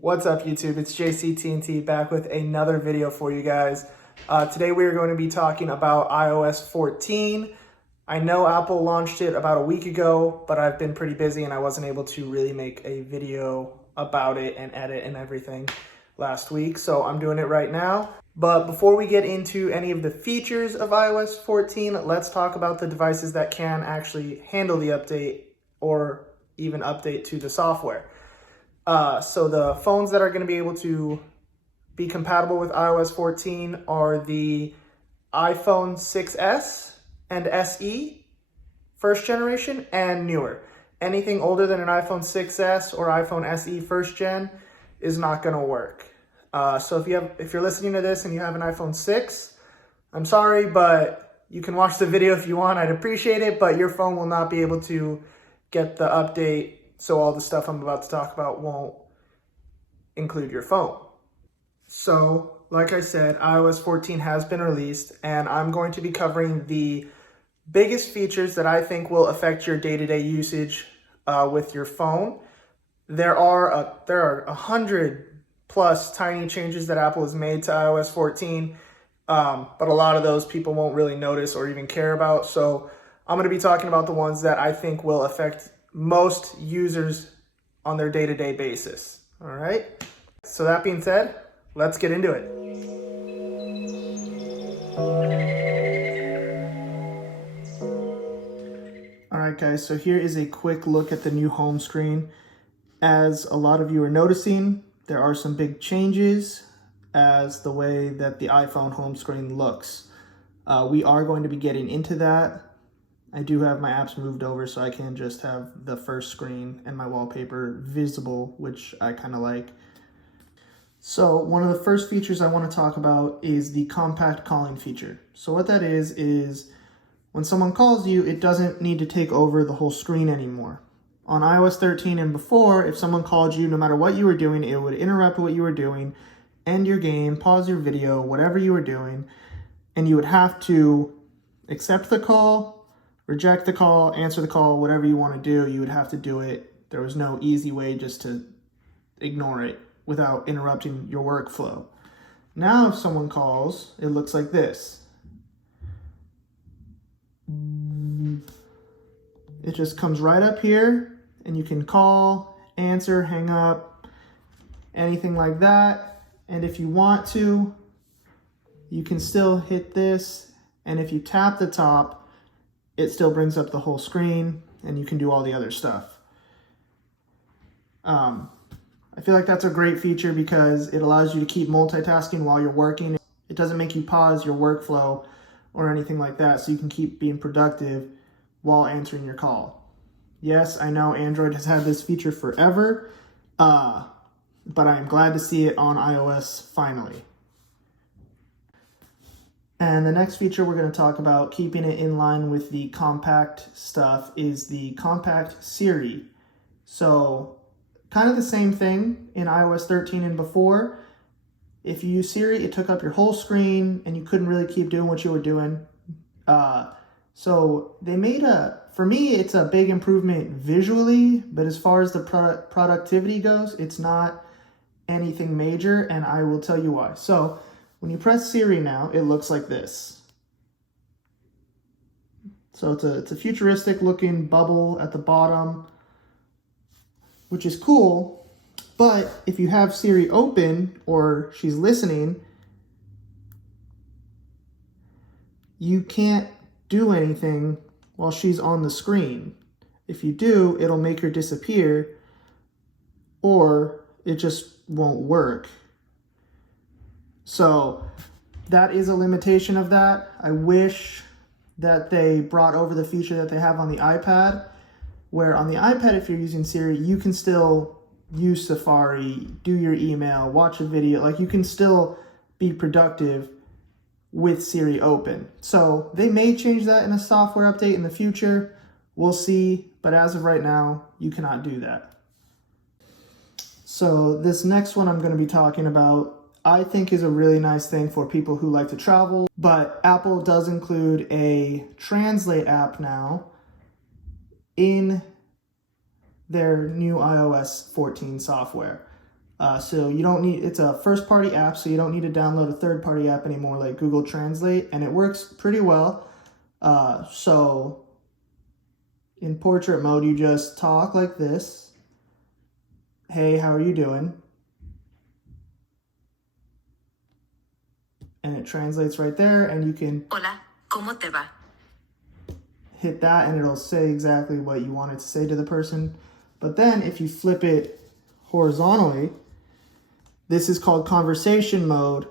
What's up YouTube? It's JCTNT back with another video for you guys. Today we are going to be talking about iOS 14. I know Apple launched it about a week ago, but I've been pretty busy and I wasn't able to really make a video about it and edit and everything last week, so I'm doing it right now. But before we get into any of the features of iOS 14, let's talk about the devices that can actually handle the update or even update to the software. So the phones that are going to be able to be compatible with iOS 14 are the iPhone 6s and SE, first generation, and newer. Anything older than an iPhone 6s or iPhone SE first gen is not going to work. So if you're listening to this and you have an iPhone 6, I'm sorry, but you can watch the video if you want. I'd appreciate it, but your phone will not be able to get the update. So all the stuff I'm about to talk about won't include your phone. So, like I said, iOS 14 has been released, and I'm going to be covering the biggest features that I think will affect your day-to-day usage with your phone. There are 100 plus tiny changes that Apple has made to iOS 14, but a lot of those people won't really notice or even care about. So I'm going to be talking about the ones that I think will affect most users on their day-to-day basis. All right. So that being said, let's get into it. All right, guys. So here is a quick look at the new home screen. As a lot of you are noticing, there are some big changes as the way that the iPhone home screen looks. We are going to be getting into that. I do have my apps moved over so I can just have the first screen and my wallpaper visible, which I kind of like. So one of the first features I want to talk about is the compact calling feature. So what that is when someone calls you, it doesn't need to take over the whole screen anymore. On iOS 13 and before, if someone called you, no matter what you were doing, it would interrupt what you were doing, end your game, pause your video, whatever you were doing, and you would have to accept the call, reject the call, answer the call, whatever you want to do, you would have to do it. There was no easy way just to ignore it without interrupting your workflow. Now if someone calls, it looks like this. It just comes right up here and you can call, answer, hang up, anything like that. And if you want to, you can still hit this. And if you tap the top, it still brings up the whole screen and you can do all the other stuff. I feel like that's a great feature because it allows you to keep multitasking while you're working. It doesn't make you pause your workflow or anything like that, so you can keep being productive while answering your call. Yes, I know Android has had this feature forever, but I am glad to see it on iOS finally. And the next feature we're going to talk about, keeping it in line with the compact stuff, is the compact Siri. So kind of the same thing in iOS 13 and before. If you use Siri, it took up your whole screen and you couldn't really keep doing what you were doing. So they made for me, it's a big improvement visually, but as far as the productivity goes, it's not anything major, and I will tell you why. So when you press Siri now, it looks like this. So it's a futuristic looking bubble at the bottom, which is cool. But if you have Siri open or she's listening, you can't do anything while she's on the screen. If you do, it'll make her disappear or it just won't work. So that is a limitation of that. I wish that they brought over the feature that they have on the iPad, where on the iPad, if you're using Siri, you can still use Safari, do your email, watch a video. Like, you can still be productive with Siri open. So they may change that in a software update in the future. We'll see. But as of right now, you cannot do that. So this next one I'm going to be talking about, I think is a really nice thing for people who like to travel, but Apple does include a translate app now in their new iOS 14 software. So you don't need, it's a first-party app, so you don't need to download a third-party app anymore like Google Translate, and it works pretty well. So in portrait mode, you just talk like this. Hey, how are you doing? And it translates right there, and you can Hola, ¿cómo te va? hit that and it'll say exactly what you want it to say to the person. But then if you flip it horizontally, this is called conversation mode.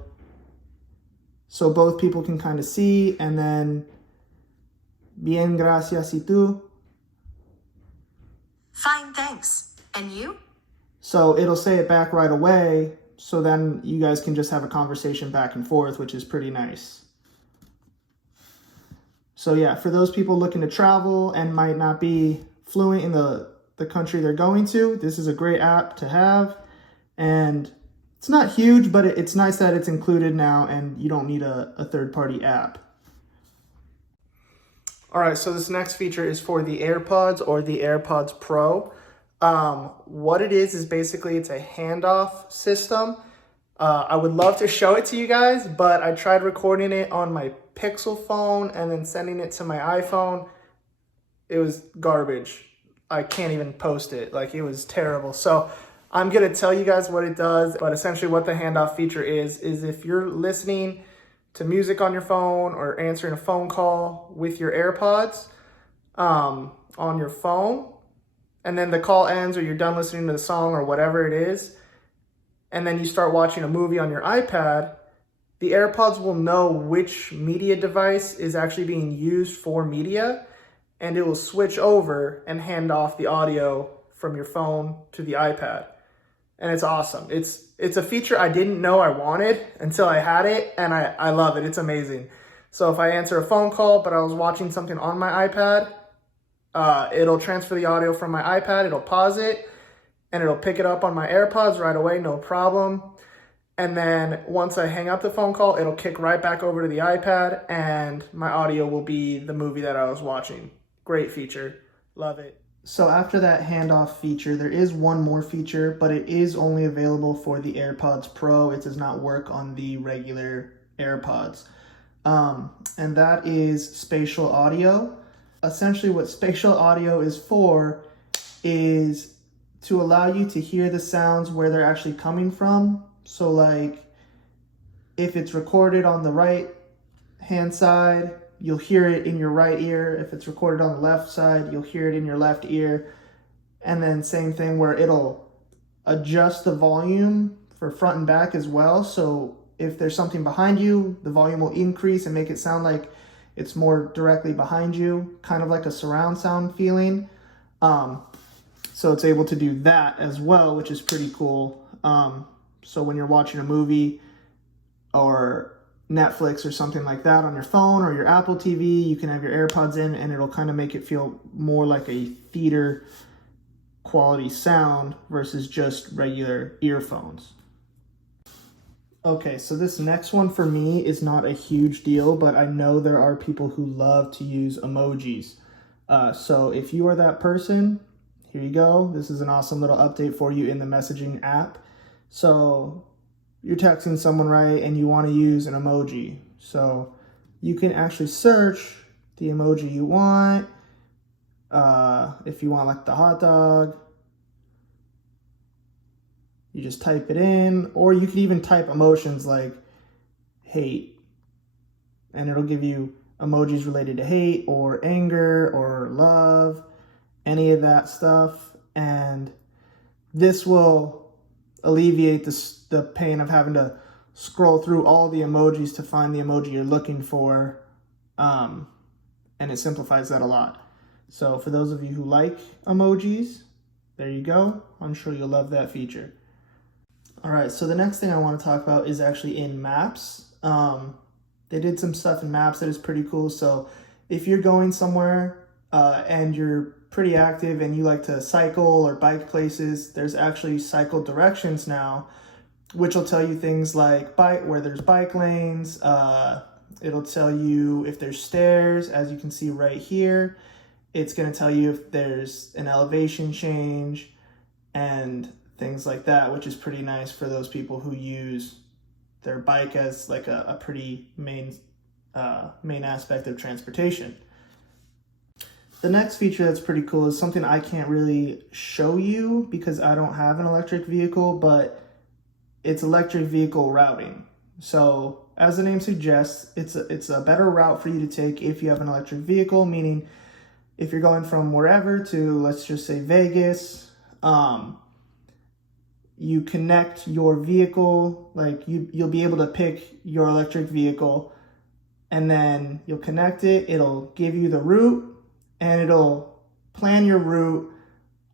So both people can kind of see, and then bien, gracias, y tú. Fine, thanks. And you? So it'll say it back right away. So then you guys can just have a conversation back and forth, which is pretty nice. So yeah, for those people looking to travel and might not be fluent in the country they're going to, this is a great app to have. And it's not huge, but it's nice that it's included now and you don't need a third-party app. All right, so this next feature is for the AirPods or the AirPods Pro. What it is basically it's a handoff system. I would love to show it to you guys, but I tried recording it on my Pixel phone and then sending it to my iPhone. It was garbage. I can't even post it. Like, it was terrible. So I'm going to tell you guys what it does, but essentially what the handoff feature is if you're listening to music on your phone or answering a phone call with your AirPods on your phone, and then the call ends or you're done listening to the song or whatever it is, and then you start watching a movie on your iPad, the AirPods will know which media device is actually being used for media, and it will switch over and hand off the audio from your phone to the iPad. And it's awesome. It's a feature I didn't know I wanted until I had it, and I love it. It's amazing. So if I answer a phone call, but I was watching something on my iPad, it'll transfer the audio from my iPad, it'll pause it, and it'll pick it up on my AirPods right away, no problem. And then once I hang up the phone call, it'll kick right back over to the iPad, and my audio will be the movie that I was watching. Great feature. Love it. So after that handoff feature, there is one more feature, but it is only available for the AirPods Pro. It does not work on the regular AirPods. And that is spatial audio. Essentially what spatial audio is for is to allow you to hear the sounds where they're actually coming from. So like if it's recorded on the right hand side, you'll hear it in your right ear. If it's recorded on the left side, you'll hear it in your left ear. And then same thing where it'll adjust the volume for front and back as well. So if there's something behind you, the volume will increase and make it sound like it's more directly behind you, kind of like a surround sound feeling. So it's able to do that as well, which is pretty cool. So when you're watching a movie or Netflix or something like that on your phone or your Apple TV, you can have your AirPods in and it'll kind of make it feel more like a theater quality sound versus just regular earphones. Okay, so this next one for me is not a huge deal, but I know there are people who love to use emojis. So if you are that person, here you go. This is an awesome little update for you in the messaging app. So you're texting someone, right, and you want to use an emoji. So you can actually search the emoji you want. If you want like the hot dog, you just type it in, or you could even type emotions like hate, and it'll give you emojis related to hate or anger or love, any of that stuff. And this will alleviate the pain of having to scroll through all the emojis to find the emoji you're looking for, and it simplifies that a lot. So for those of you who like emojis, there you go. I'm sure you'll love that feature. All right, so the next thing I want to talk about is actually in Maps. They did some stuff in Maps that is pretty cool. So if you're going somewhere and you're pretty active and you like to cycle or bike places, there's actually cycle directions now, which will tell you things like where there's bike lanes. It'll tell you if there's stairs, as you can see right here. It's going to tell you if there's an elevation change and things like that, which is pretty nice for those people who use their bike as like a pretty main aspect of transportation. The next feature that's pretty cool is something I can't really show you because I don't have an electric vehicle, but it's electric vehicle routing. So as the name suggests, it's a better route for you to take if you have an electric vehicle, meaning if you're going from wherever to, let's just say, Vegas, you connect your vehicle, like you'll be able to pick your electric vehicle and then you'll connect it, it'll give you the route and it'll plan your route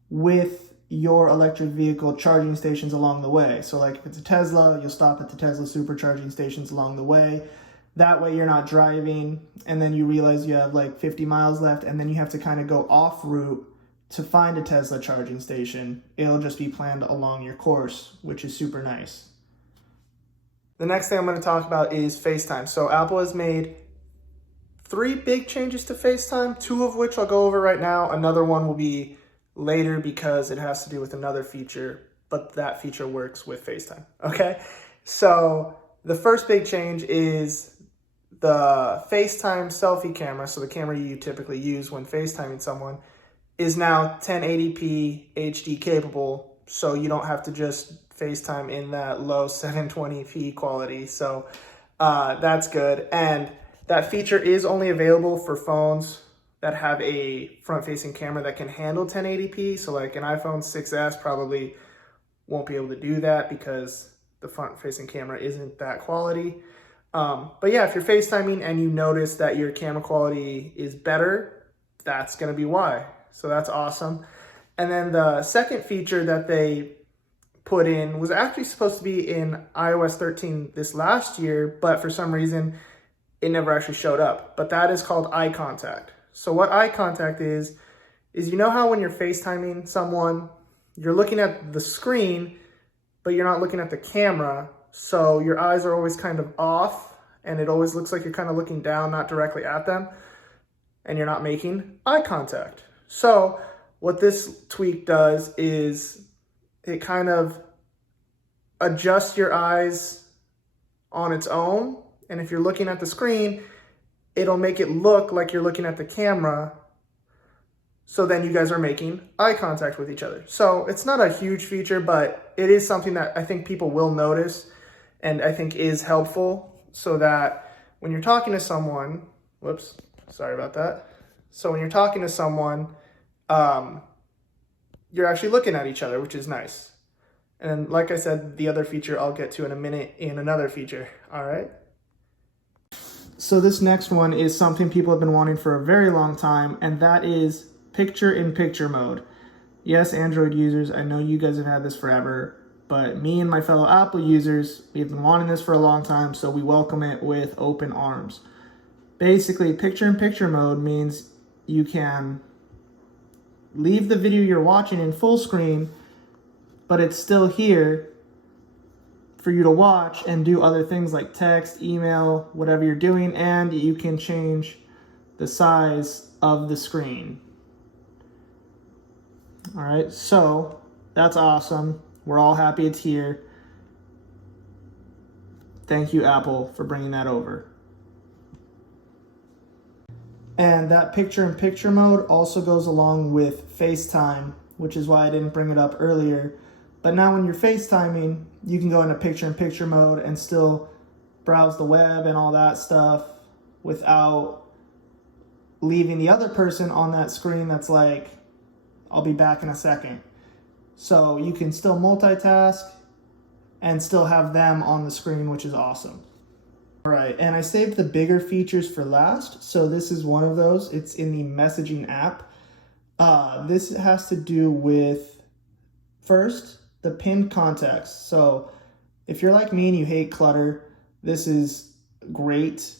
with your electric vehicle charging stations along the way. So like if it's a Tesla, you'll stop at the Tesla supercharging stations along the way. That way you're not driving and then you realize you have like 50 miles left and then you have to kind of go off route to find a Tesla charging station. It'll just be planned along your course, which is super nice. The next thing I'm going to talk about is FaceTime. So Apple has made 3 big changes to FaceTime, 2 of which I'll go over right now. Another one will be later because it has to do with another feature, but that feature works with FaceTime, okay? So the first big change is the FaceTime selfie camera, so the camera you typically use when FaceTiming someone, is now 1080p HD capable, so you don't have to just FaceTime in that low 720p quality. So that's good. And that feature is only available for phones that have a front-facing camera that can handle 1080p. So like an iPhone 6s probably won't be able to do that because the front-facing camera isn't that quality. But yeah, if you're FaceTiming and you notice that your camera quality is better, that's gonna be why. So that's awesome. And then the second feature that they put in was actually supposed to be in iOS 13 this last year, but for some reason, it never actually showed up. But that is called eye contact. So what eye contact is you know how when you're FaceTiming someone, you're looking at the screen, but you're not looking at the camera. So your eyes are always kind of off and it always looks like you're kind of looking down, not directly at them, and you're not making eye contact. So what this tweak does is it kind of adjusts your eyes on its own. And if you're looking at the screen, it'll make it look like you're looking at the camera. So then you guys are making eye contact with each other. So it's not a huge feature, but it is something that I think people will notice and I think is helpful so that when you're talking to someone, whoops, sorry about that. So when you're talking to someone, you're actually looking at each other, which is nice. And like I said, the other feature I'll get to in a minute in another feature, all right? So this next one is something people have been wanting for a very long time, and that is picture-in-picture mode. Yes, Android users, I know you guys have had this forever, but me and my fellow Apple users, we've been wanting this for a long time, so we welcome it with open arms. Basically, picture-in-picture mode means you can leave the video you're watching in full screen, but it's still here for you to watch and do other things like text, email, whatever you're doing, and you can change the size of the screen. All right, so that's awesome. We're all happy it's here. Thank you, Apple, for bringing that over. And that picture-in-picture mode also goes along with FaceTime, which is why I didn't bring it up earlier. But now when you're FaceTiming, you can go into picture-in-picture mode and still browse the web and all that stuff without leaving the other person on that screen that's like, I'll be back in a second. So you can still multitask and still have them on the screen, which is awesome. All right, and I saved the bigger features for last. So this is one of those. It's in the messaging app. This has to do with, first, the pinned contacts. So if you're like me and you hate clutter, this is great.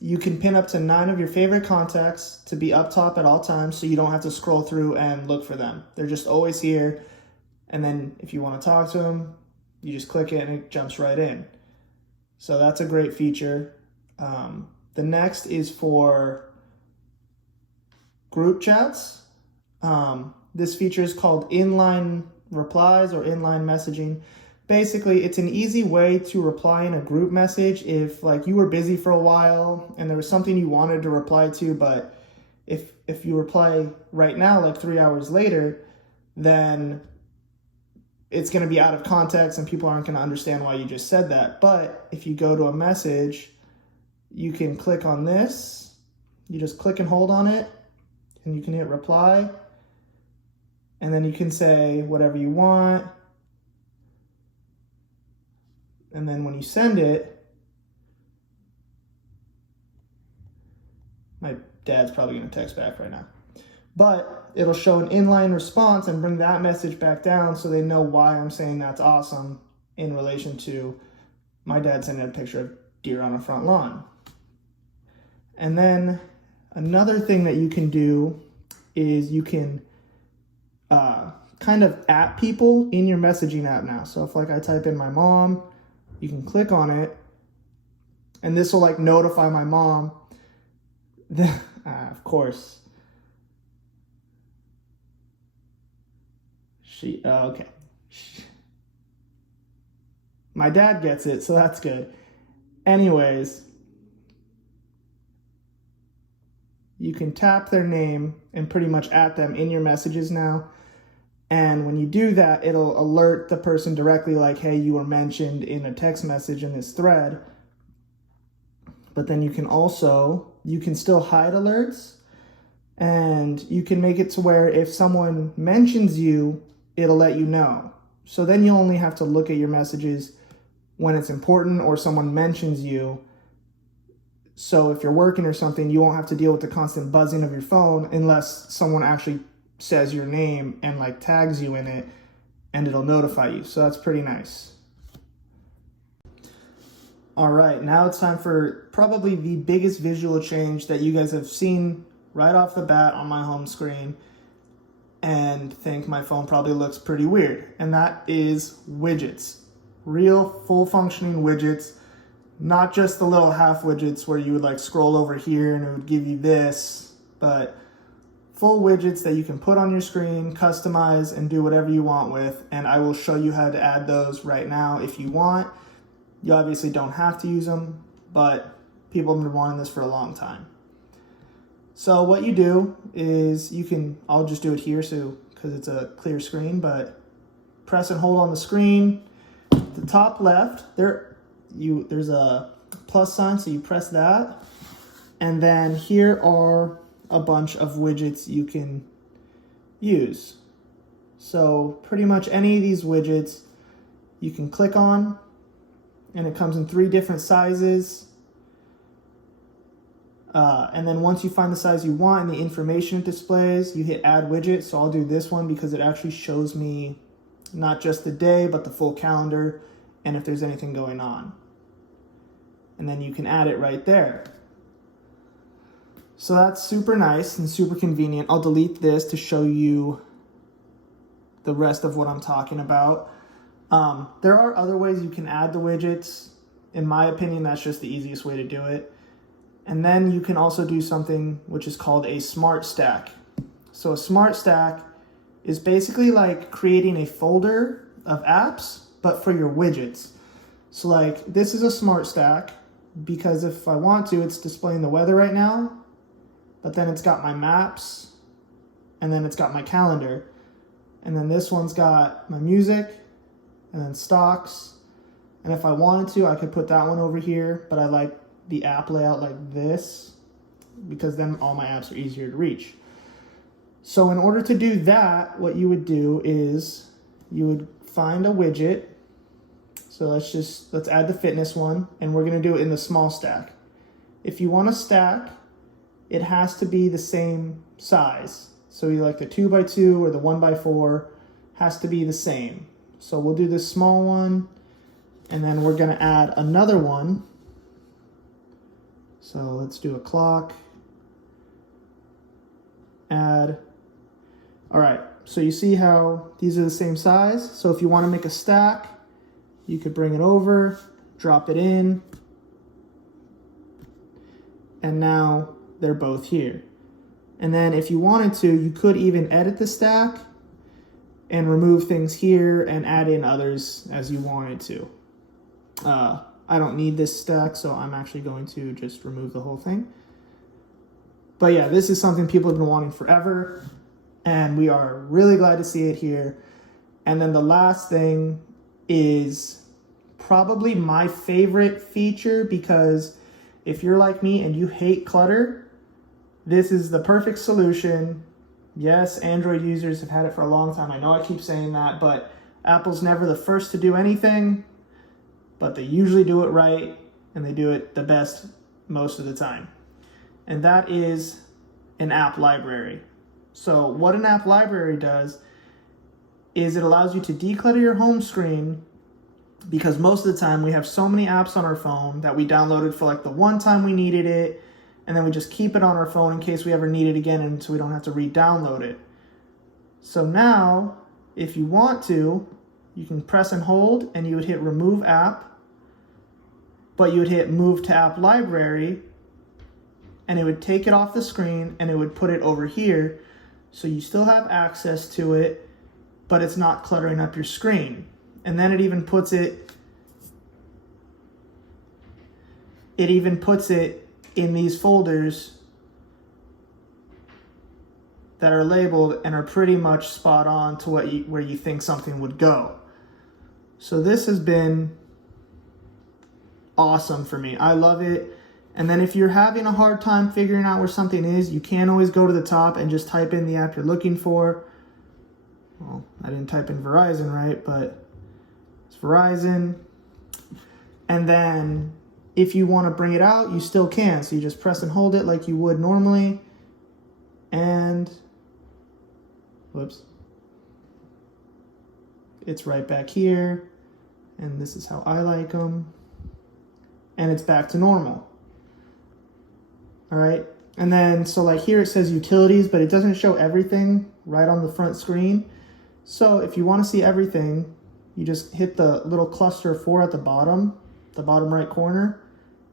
You can pin up to 9 of your favorite contacts to be up top at all times, so you don't have to scroll through and look for them. They're just always here. And then if you want to talk to them, you just click it and it jumps right in. So that's a great feature. The next is for group chats. This feature is called inline replies or inline messaging. Basically, it's an easy way to reply in a group message if like you were busy for a while and there was something you wanted to reply to, but if you reply right now, like 3 hours later, then it's going to be out of context and people aren't going to understand why you just said that. But if you go to a message, you can click on this. You just click and hold on it and you can hit reply. And then you can say whatever you want. And then when you send it, my dad's probably going to text back right now. But it'll show an inline response and bring that message back down so they know why I'm saying that's awesome in relation to my dad sending a picture of deer on a front lawn. And then another thing that you can do is you can kind of at people in your messaging app now. So if like I type in my mom, you can click on it and this will like notify my mom. Of course. Okay. My dad gets it, so that's good. Anyways, you can tap their name and pretty much at them in your messages now. And when you do that, it'll alert the person directly like, hey, you were mentioned in a text message in this thread. But then you can still hide alerts and you can make it to where if someone mentions you, it'll let you know. So then you only have to look at your messages when it's important or someone mentions you. So if you're working or something, you won't have to deal with the constant buzzing of your phone unless someone actually says your name and like tags you in it and it'll notify you. So that's pretty nice. All right, now it's time for probably the biggest visual change that you guys have seen right off the bat on my home screen and think my phone probably looks pretty weird. And that is widgets. Real full functioning widgets, not just the little half widgets where you would like scroll over here and it would give you this, but full widgets that you can put on your screen, customize, and do whatever you want with. And I will show you how to add those right now if you want. You obviously don't have to use them, but people have been wanting this for a long time. So what you do is I'll just do it here because it's a clear screen, but press and hold on the screen. The top left, there's a plus sign, so you press that. And then here are a bunch of widgets you can use. So pretty much any of these widgets you can click on, and it comes in 3 different sizes. And then once you find the size you want and the information it displays, you hit add widget. So I'll do this one because it actually shows me not just the day, but the full calendar and if there's anything going on. And then you can add it right there. So that's super nice and super convenient. I'll delete this to show you the rest of what I'm talking about. There are other ways you can add the widgets. In my opinion, that's just the easiest way to do it. And then you can also do something which is called a smart stack. So a smart stack is basically like creating a folder of apps, but for your widgets. So like this is a smart stack because if I want to, it's displaying the weather right now, but then it's got my maps and then it's got my calendar. And then this one's got my music and then stocks. And if I wanted to, I could put that one over here, but I like the app layout like this because then all my apps are easier to reach. So in order to do that, what you would do is you would find a widget. So let's add the fitness one, and we're gonna do it in the small stack. If you want a stack, it has to be the same size. So you like the 2x2 or the 1x4 has to be the same. So we'll do this small one, and then we're gonna add another one. So let's do a clock, add. All right, so you see how these are the same size? So if you wanna make a stack, you could bring it over, drop it in, and now they're both here. And then if you wanted to, you could even edit the stack and remove things here and add in others as you wanted to. I don't need this stack, so I'm actually going to just remove the whole thing. But yeah, this is something people have been wanting forever, and we are really glad to see it here. And then the last thing is probably my favorite feature, because if you're like me and you hate clutter, this is the perfect solution. Yes, Android users have had it for a long time. I know I keep saying that, but Apple's never the first to do anything, but they usually do it right, and they do it the best most of the time. And that is an app library. So what an app library does is it allows you to declutter your home screen, because most of the time we have so many apps on our phone that we downloaded for like the one time we needed it, and then we just keep it on our phone in case we ever need it again, and so we don't have to re-download it. So now, if you want to, you can press and hold, and you would hit remove app, but you would hit move to app library, and it would take it off the screen and it would put it over here, so you still have access to it, but it's not cluttering up your screen. And then it even puts it in these folders that are labeled and are pretty much spot on to where you think something would go. So this has been awesome for me. I love it. And then if you're having a hard time figuring out where something is, you can always go to the top and just type in the app you're looking for. Well, I didn't type in Verizon, right? But it's Verizon. And then if you want to bring it out, you still can. So you just press and hold it like you would normally. And, whoops. It's right back here. And this is how I like them. And it's back to normal. All right. And then, so like here it says utilities, but it doesn't show everything right on the front screen. So if you want to see everything, you just hit the little cluster of 4 at the bottom right corner,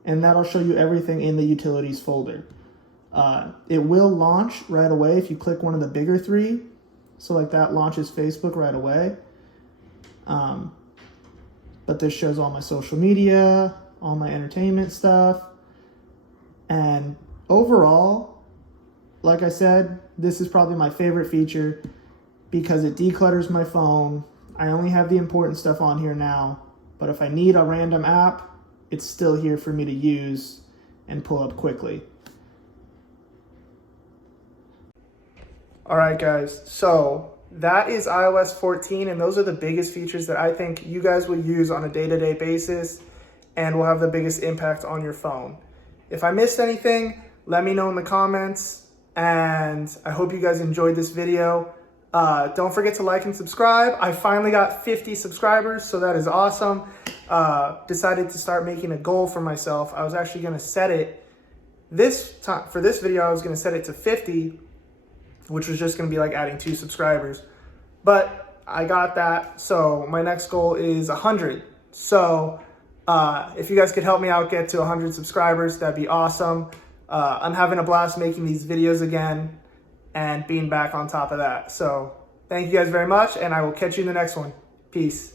and that'll show you everything in the utilities folder. It will launch right away if you click one of the bigger 3. So like that launches Facebook right away. But this shows all my social media, all my entertainment stuff. And overall, like I said, this is probably my favorite feature because it declutters my phone. I only have the important stuff on here now, but if I need a random app, it's still here for me to use and pull up quickly. All right, guys, so that is iOS 14, and those are the biggest features that I think you guys would use on a day-to-day basis and will have the biggest impact on your phone. If I missed anything, let me know in the comments, and I hope you guys enjoyed this video. Don't forget to like and subscribe. I finally got 50 subscribers, so that is awesome. Decided to start making a goal for myself. I was actually going to set it this time for this video. I was going to set it to 50, which was just going to be like adding 2 subscribers, but I got that. So my next goal is 100. So if you guys could help me out get to 100 subscribers, that'd be awesome. I'm having a blast making these videos again and being back on top of that. So thank you guys very much, and I will catch you in the next one. Peace.